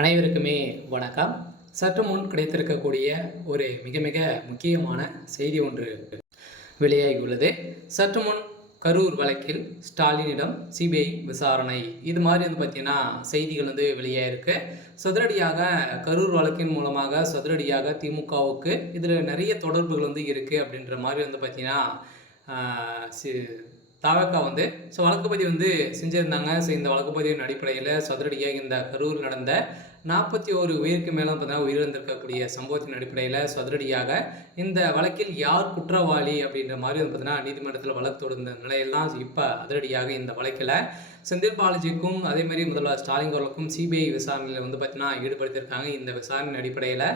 அனைவருக்குமே வணக்கம். சற்று முன் கிடைத்திருக்கக்கூடிய ஒரு மிக மிக முக்கியமான செய்தி ஒன்று வெளியாகியுள்ளது. சற்று முன் கரூர் வழக்கில் ஸ்டாலினிடம் சிபிஐ விசாரணை, இது மாதிரி பார்த்தீங்கன்னா செய்திகள் வெளியாயிருக்கு. சதுரடியாக கரூர் வழக்கின் மூலமாக சதுரடியாக திமுகவுக்கு இதில் நிறைய தொடர்புகள் இருக்குது அப்படின்ற மாதிரி பார்த்தீங்கன்னா தவக வழக்குப்பதிவு செஞ்சுருந்தாங்க. இந்த வழக்குப்பதிவின் அடிப்படையில் சதுரடியாக இந்த கரூர் நடந்த 41 உயிருக்கு மேலே பார்த்தீங்கன்னா உயிரிழந்திருக்கக்கூடிய சம்பவத்தின் அடிப்படையில் சதுரடியாக இந்த வழக்கில் யார் குற்றவாளி அப்படின்ற மாதிரி பார்த்தீங்கன்னா நீதிமன்றத்தில் வழக்கு தொடர்ந்த நிலையெல்லாம் இப்போ அதிரடியாக இந்த வழக்கில் செந்தில் பாலாஜிக்கும் அதேமாதிரி முதல்வர் ஸ்டாலின் அவர்களுக்கும் சிபிஐ விசாரணையில் பார்த்தீங்கன்னா ஈடுபடுத்தியிருக்காங்க. இந்த விசாரணை அடிப்படையில்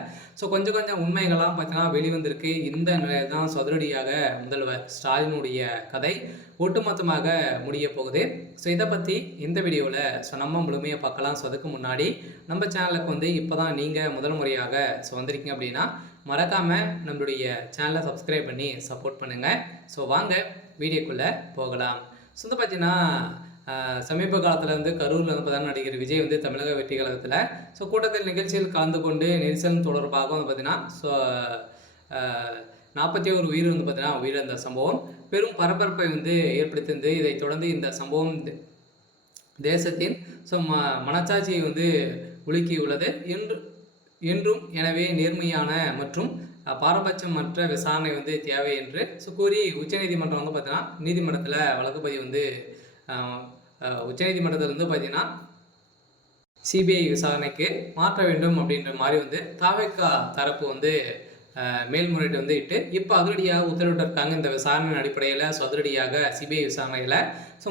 கொஞ்சம் உண்மைகள்லாம் பார்த்தீங்கன்னா வெளிவந்திருக்கு. இந்த நிலையில் தான் சதுரடியாக முதல்வர் ஸ்டாலினுடைய கதை ஒட்டுமொத்தமாக முடிய போகுது. இதை பற்றி இந்த வீடியோவில் நம்ம முழுமையாக பார்க்கலாம். அதுக்கு முன்னாடி நம்ம சேனலுக்கு இப்போ தான் நீங்கள் முதல் முறையாக வந்திருக்கீங்க அப்படின்னா மறக்காமல் நம்மளுடைய சேனலை சப்ஸ்கிரைப் பண்ணி சப்போர்ட் பண்ணுங்கள். வாங்க வீடியோக்குள்ளே போகலாம். பார்த்தீங்கன்னா சமீப காலத்தில் கரூரில் பார்த்தீங்கன்னா நடிகர் விஜய் தமிழக வெற்றி கழகத்தில் கூட்டத்தில் நிகழ்ச்சியில் கலந்து கொண்டு நெரிசல் தொடர்பாக பார்த்தீங்கன்னா 41 உயிர் பார்த்தீங்கன்னா உயிரிழந்த சம்பவம் பெரும் பரபரப்பை ஏற்படுத்தியது. இதைத் தொடர்ந்து இந்த சம்பவம் தேசத்தின் மனச்சாட்சியை உலுக்கியுள்ளது என்றும் எனவே நேர்மையான மற்றும் பாரபட்சமற்ற விசாரணை தேவை என்று கூறி உச்சநீதிமன்றம் பார்த்தீங்கன்னா நீதிமன்றத்தில் வழக்குப்பதிவு உச்சநீதிமன்றத்தில் பார்த்தீங்கன்னா சிபிஐ விசாரணைக்கு மாற்ற வேண்டும் அப்படின்ற மாதிரி தவக தரப்பு மேல்முறையீட்டு இட்டு இப்போ அதிரடியாக உத்தரவிட்டிருக்காங்க. இந்த விசாரணையின் அடிப்படையில் அதிரடியாக சிபிஐ விசாரணையில்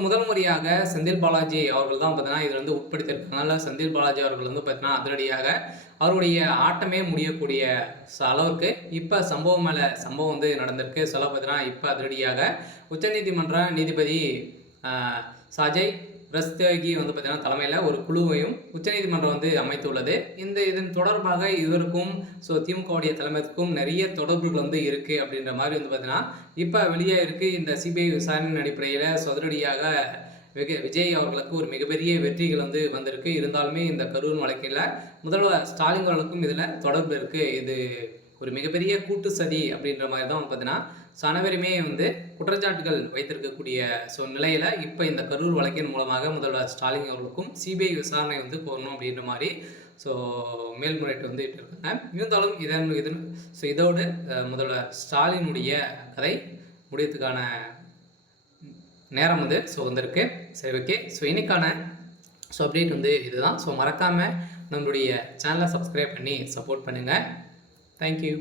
முதல் முறையாக செந்தில் பாலாஜி அவர்கள் தான் பார்த்தீங்கன்னா இதில் உட்படுத்தியிருக்காங்க. செந்தில் பாலாஜி அவர்கள் பார்த்தீங்கன்னா அதிரடியாக அவருடைய ஆட்டமே முடியக்கூடிய அளவுக்கு இப்போ சம்பவம் மேலே சம்பவம் நடந்திருக்கு. சொல்ல பார்த்தீங்கன்னா இப்போ அதிரடியாக உச்சநீதிமன்ற நீதிபதி சஜய் ரஸ்தோகி பார்த்தீங்கன்னா தலைமையில் ஒரு குழுவையும் உச்சநீதிமன்றம் அமைத்துள்ளது. இதன் தொடர்பாக இவருக்கும் திமுகவுடைய தலைமைக்கும் நிறைய தொடர்புகள் இருக்குது அப்படின்ற மாதிரி பார்த்தீங்கன்னா இப்போ வெளியே இருக்குது. இந்த சிபிஐ விசாரணையின் அடிப்படையில் அதிரடியாக விஜய் அவர்களுக்கு ஒரு மிகப்பெரிய வெற்றிகள் வந்திருக்கு. இருந்தாலுமே இந்த கரூர் வழக்கில் முதல்வர் ஸ்டாலின் அவர்களுக்கும் இதில் தொடர்பு இருக்குது. இது ஒரு மிகப்பெரிய கூட்டு சதி அப்படின்ற மாதிரி தான் பார்த்தீங்கன்னா அனைவருமே குற்றச்சாட்டுகள் வைத்திருக்கக்கூடிய நிலையில் இப்போ இந்த கரூர் வழக்கின் மூலமாக முதல்வர் ஸ்டாலின் அவர்களுக்கும் சிபிஐ விசாரணை போகணும் அப்படின்ற மாதிரி மேல்முறையீட்டு இட்டிருக்காங்க. இருந்தாலும் இதோடு முதல்வர் ஸ்டாலினுடைய கதை முடியறதுக்கான நேரம் வந்திருக்கு. சரி, ஓகே. இன்னைக்கான அப்டேட் இதுதான். மறக்காமல் நம்மளுடைய சேனலை சப்ஸ்கிரைப் பண்ணி சப்போர்ட் பண்ணுங்கள். தேங்க்யூ.